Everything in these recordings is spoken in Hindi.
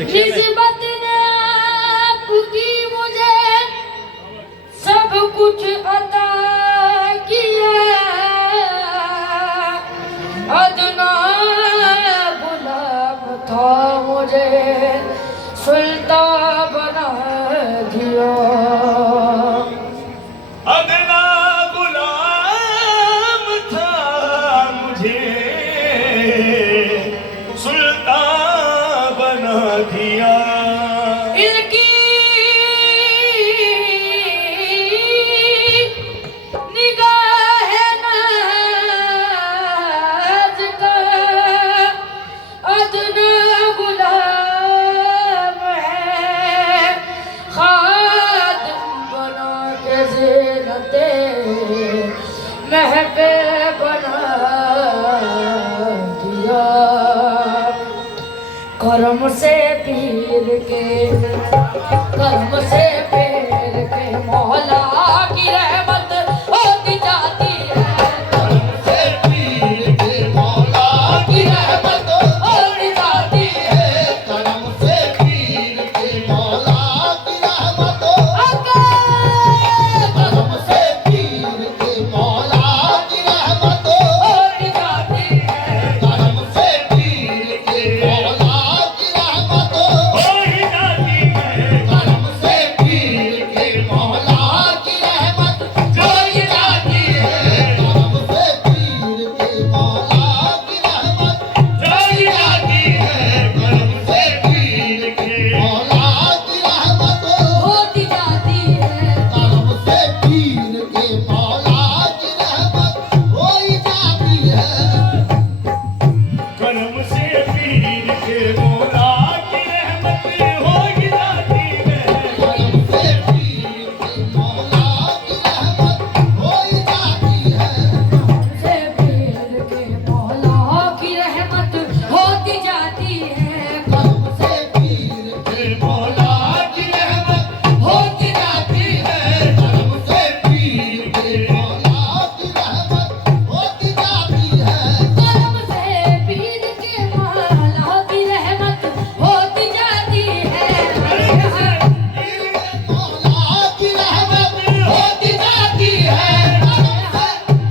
निस्बत ने आपकी मुझे सब कुछ अता किया, अदना गुलाम था मुझे सुल्तान बना दिया। अदना गुलाम था मुझे सुल्तान बना दिया। इनकी निगाह नाज का अदना गुलाम है, खादिम बना के ज़ीनते महके बना दिया। करम से पीर के, करम से पीर के मौला की रहमत होती जाती है। करम से पीर के मौला की रहमत होती जाती है। करम से पीर के मौला की रहमत करम से पीर के मौला की रहमत होती जाती है। करम से पीर के मौला की रहमत हो ही जाती है। करम से पीर के मौला की रहमत हो ही जाती है। करम से पीर के मौला की रहमत हो ही जाती है। करम से पीर के मौला की रहमत होती जाती है। करम से पीर के मौला की रहमत हो ही जाती है। करम से पीर के मौला की रहमत हो ही जाती है। करम से पीर के मौला की रहमत हो ही जाती है। से पीर के मौला की रहमत होती जाती है। करम से पीर के मौला की रहमत होती जाती है। करम से पीर के मौला की रहमत होती जाती है। करम से पीर के मौला की रहमत होती जाती है। मौला की रहमत होती जाती है।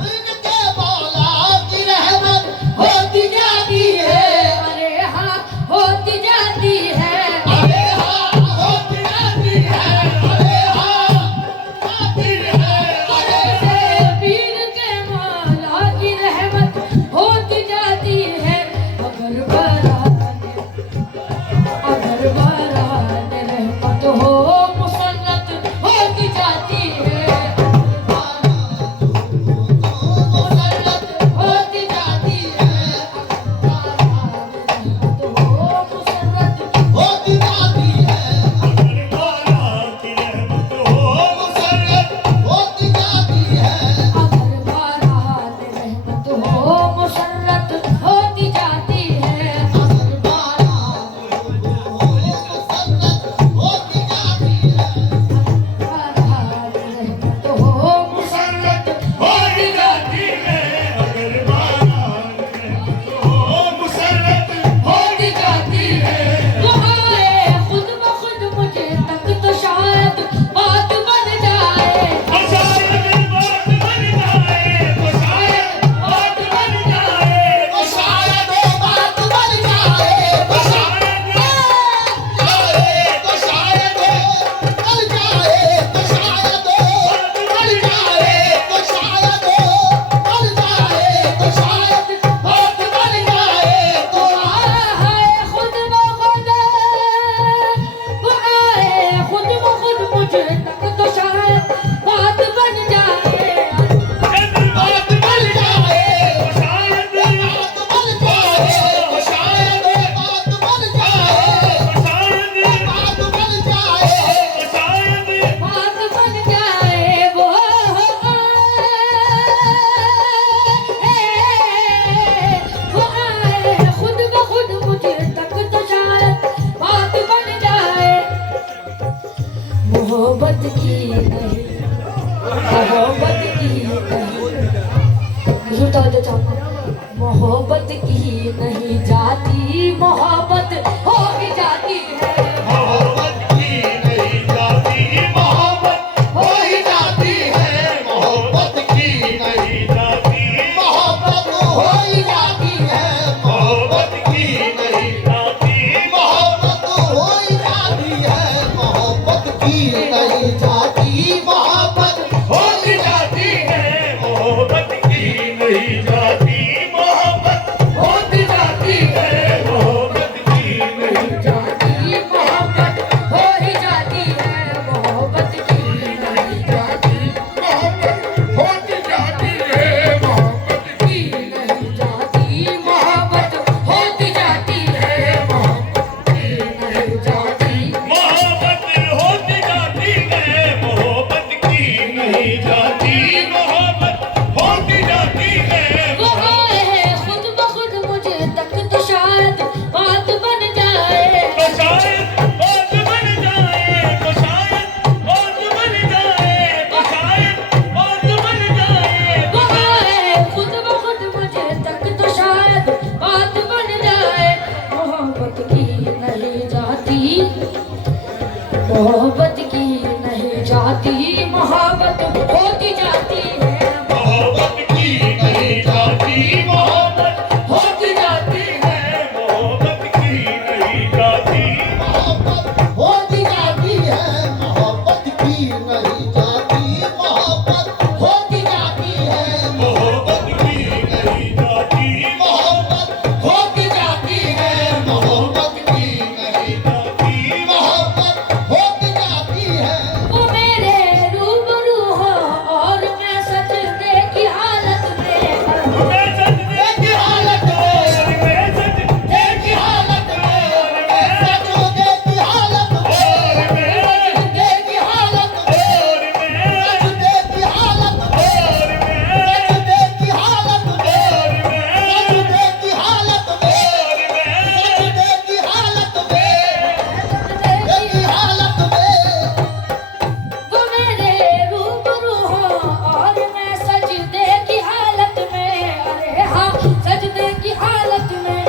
उनके मौला की रहमत होती जाती है। अरे हाँ होती जाती है। अरे हाँ होती जाती है। अरे हाँ जाती है। करम से पीर के मौला की रहमत होती जाती है। अगर बरात रहमत हो मुसल्लत होती जाती है। मुसल्लत होती जाती है। रहमत हो मुसल्लत होती जाती है। अगर मौला की रहमत हो मुसर्रत होती जाती है। अगर बारात रहमत हो मुसल्लत होती जाती है। अगर बारात हो की नहीं जाती, मोहब्बत की नहीं जाती, मोहब्बत होती जाती है। मोहब्बत की नहीं जाती, मोहब्बत होती जाती है। मोहब्बत की नहीं जाती, मोहब्बत होती जाती है। मोहब्बत की नहीं जाती, मोहब्बत होती जाती है। मोहब्बत की नहीं जाती, मोहब्बत होती जाती है। मोहब्बत की नहीं जाती, मोहब्बत होती जाती है। वो मेरे रूबरू हो और मैं सजदे की हालत में, मैं सजदे की हालत में, मैं सजदे की हालत में, मैं सजदे की हालत में, मैं सजदे की हालत में, मैं सजदे की हालत में, मैं सजदे की हालत में, मैं सजदे की हालत में, मैं सजदे की हालत में, वो मेरे रूबरू हो और मैं सजदे की हालत में, अरे हाँ सजदे की हालत में।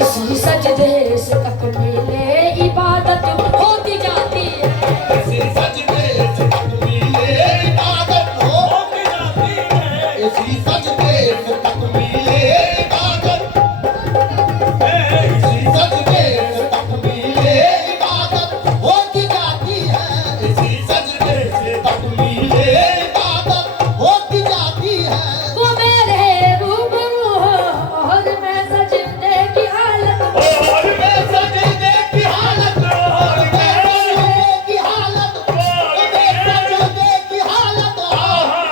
इसी सजदे से तकमीले इबादत होती जाती है। इसी सजदे से तकमीले इबादत होती जाती है। इसी सजदे से तकमीले इबादत, इसी सजदे से तकमीले इबादत होती जाती है। इसी सजदे से तकमीले इबादत होती जाती है। वो मेरे रूबरू हो और मैं सजदे की हालत में, और मैं सजदे की हालत, और मैं सजदे की हालत, मैं सजदे की हालत,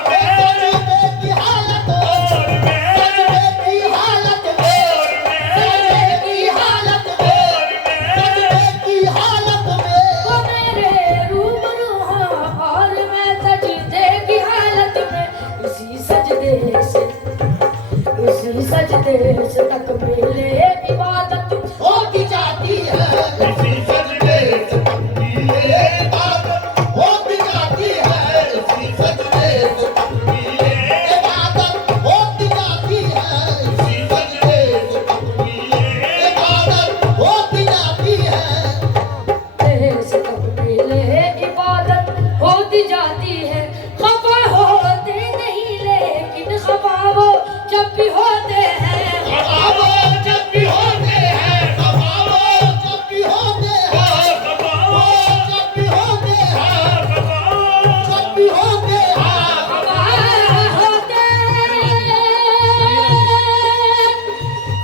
मैं सजदे की हालत, मैं सजदे की हालत, सजदे की हालत, सजदे की हालत में। वो मेरे रूबरू हो और मैं सजदे की हालत में। इसी सजदे से तकमीले इबादत होती जाती है। इसी सजदे से तकमीले इबादत होती जाती है। इसी सजदे से तकमीले इबादत होती जाती है। इसी सजदे से तकमीले इबादत होती जाती है। से तकमीले इबादत होती जाती है। खफा होते नहीं लेकिन खफा वो जब भी होते हैं, खफाओ जब भी होते हैं, खफाओ जब भी होते हैं, खफाओ जब भी होते हैं, खफाओ जब भी होते हैं।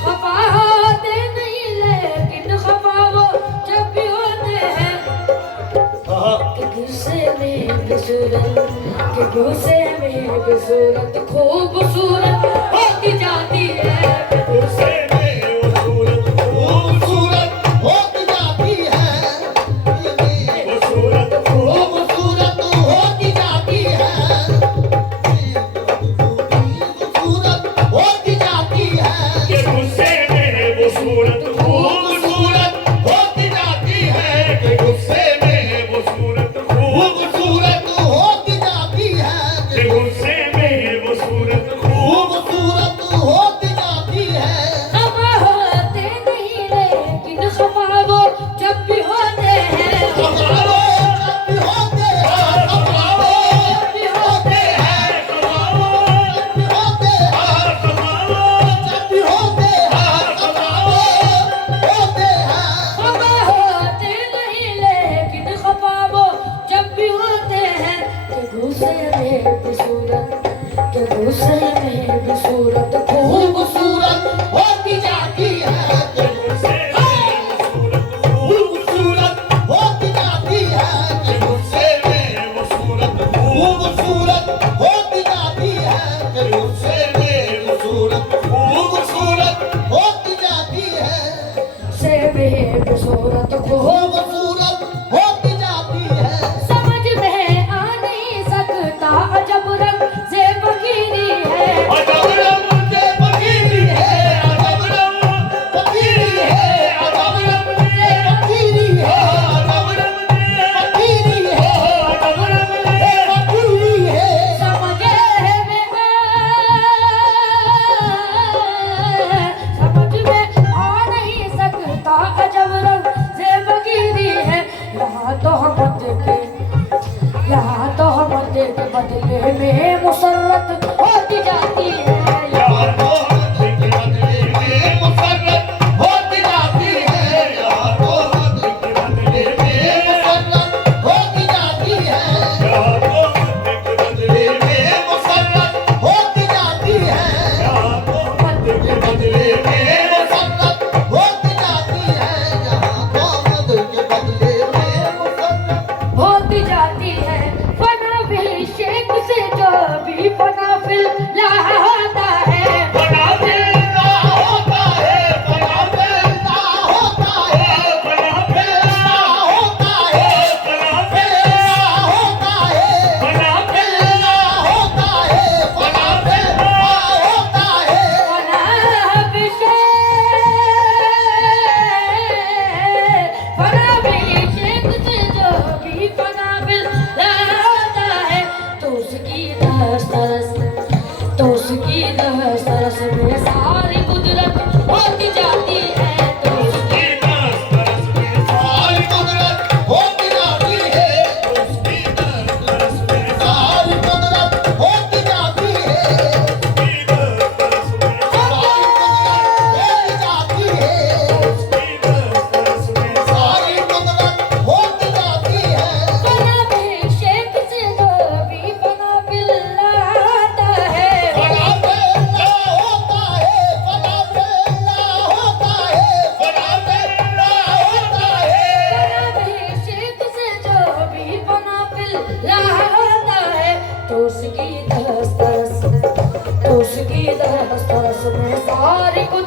खफा होते नहीं लेकिन खफा वो जब भी होते हैं। कि गुस्से में बेसूरत खूबसूरत होती जाती है। कि गुस्से में वो सूरत खूबसूरत होती जाती है। वो सूरत खूबसूरत होती जाती है। खूबसूरत होती जाती है। कि गुस्से में वो सूरत खूबसूरत होती जाती है। कि गुस्से में वो सूरत खूबसूरत होती जाती है। कि गुस्से में वो सूरत खूबसूरत होती जाती है। खफा होते नहीं लेकिन खफा वो जब भी होते हैं। खफाओ जब भी होते हैं, खफाओ जब भी होते हैं, खफाओ जब भी होते हैं, खफाओ जब भी होते हैं, खफाओ होते हैं। खफा होते नहीं लेकिन खफा वो जब भी होते हैं। कि गुस्से में भी सूरत खूबसूरत होती जाती है। कि गुस्से में वो सूरत खूबसूरत होती जाती है। कि गुस्से में वो सूरत खूबसूरत होती जाती है। कि गुस्से में वो सूरत खूबसूरत होती जाती है। से बेसूरत खूबसूरत होती जाती है। समझ में आ नहीं सकता अजब रंग से फकीरी है। अजब रंग से फकीरी है, अजब रंग फकीरी है, अजब रंग से फकीरी है, अजब रंग से फकीरी है, अजब रंग से फकीरी है। समझे में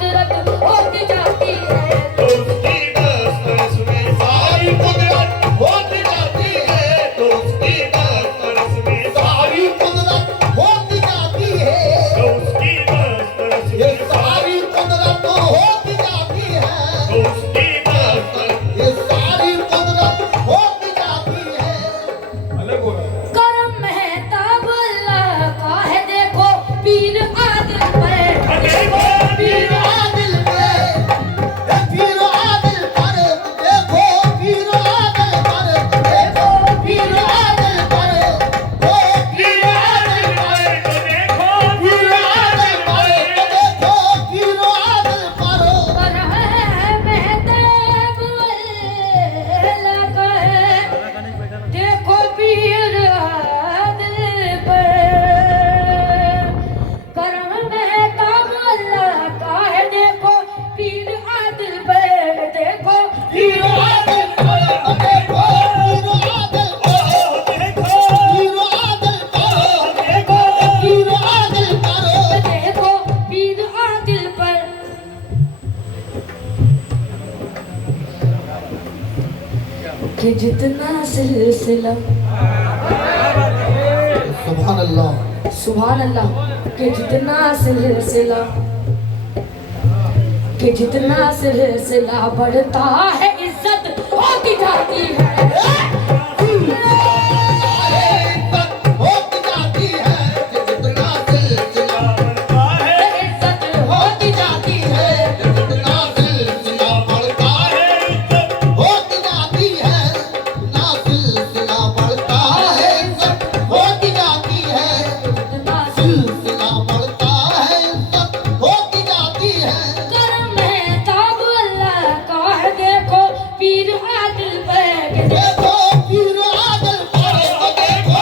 कुदरत होती जाती है। तो उसकी दस्तरस में सारी कुदरत होती जाती है। तो उसकी दस्तरस में सारी कुदरत होती जाती है। तो उसकी दस्तरस ये सारी कुदरत होती जाती है। तो उसकी दस्तरस ये सारी कुदरत होती जाती है। अलग हो रहा है। करम मेहताब अल्लाह का है, देखो पीर आदिल पर, देखो पीर आदिल पर, पीर आदिल पर, देखो पीर आदिल पर, देखो पीर आदिल पर, ओ पीर आदिल पर, देखो पीर आदिल पर, देखो पीर आदिल पर। पर है मेहताब अल्लाह का है, देखो पीर आदिल पर। करम मेहताब अल्लाह का है, देखो पीर आदिल पर, देखो पीर आदिल पर, देखो पीर आदिल पर, देखो पीर आदिल पर, देखो पीर आदिल पर। देखो पीर आदिल पर। कि जितना सिलसिला, सुभान अल्लाह। सुभान अल्लाह, कि जितना सिलसिला, कि जितना सिलसिला बढ़ता है इज्जत होती जाती है। होती जाती है, जितना सिलसिला बढ़ता है इज्जत होती जाती है। जितना सिलसिला बढ़ता है होती जाती है। जितना सिलसिला बढ़ता है होती जाती है। जितना सिलसिला बढ़ता है होती जाती है। करम मेहताब अल्लाह का है, देखो पीर आदिल पर, देखो पीर आदिल पर, देखो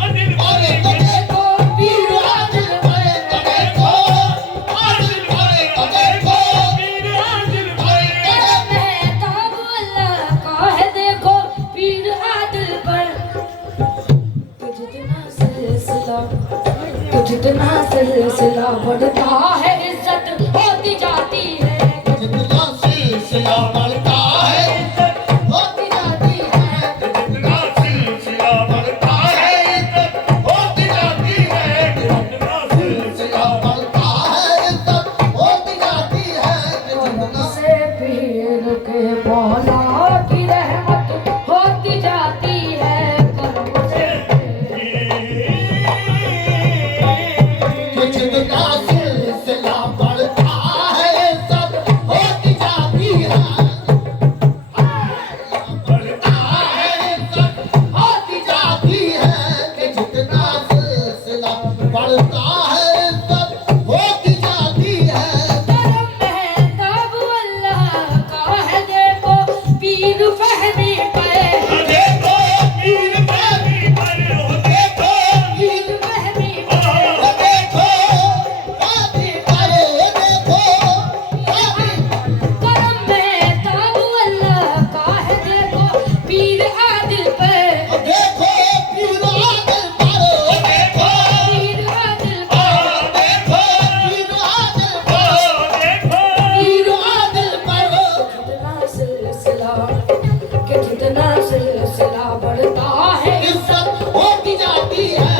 आदिल पर, देखो पीर आदिल पर, देखो आदिल पर, देखो पीर आदिल पर। मेहताब अल्लाह का है, देखो पीर आदिल पर। कि जितना सिलसिला बढ़ता है इज्जत होती जाती है। जितना सिलसिला बढ़ता है होती जाती है। जितना सिलसिला बढ़ता है होती जाती है। जितना सिलसिला बढ़ता है होती जाती है। जितना से पीर के मौला की रहमत होती जाती है। करम से जितना सिलसिला बढ़ता है सब होती जाती है। बढ़ता है सब होती जाती है। जितना सिलसिला बढ़ता है सब होती जाती है। करम मेहताब अल्लाह का है, देखो पीर फहमी पर, देखो पीर फहमी पर, देखो पीर फहमी पर। देखो शादी पर, देखो शादी करम मेहताब अल्लाह का है, देखो पीर आदिल पर, देखो पीर आदिल पर, देखो पीर आदिल पर, देखो पीर आदिल पर, देखो पीर आदिल पर। जितना सिलसिला बढ़ता है इज्जत होती जाती है।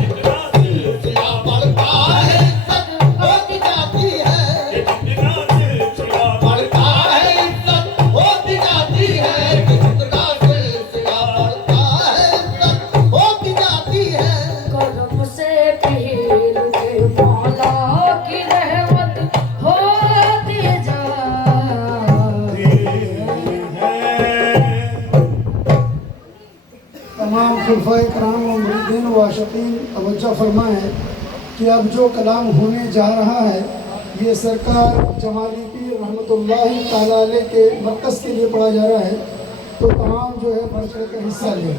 जितना सिलसिला बढ़ता है इज्जत होती जाती है। जितना सिलसिला बढ़ता है इज्जत होती जाती है। जितना सिलसिला बढ़ता है इज्जत होती जाती है। करम से पीर के मौला की रहमत होती जाती है। तमाम खुलफाए कराम व मुरीदीन व आशिकीन तवज्जो फरमाएं कि अब जो कलाम होने जा रहा है ये सरकार जमाली पीर रहमतुल्लाहि ताला अलैह के मरकज़ के लिए पढ़ा जा रहा है। तो तमाम जो है बढ़ चढ़ कर हिस्सा लें।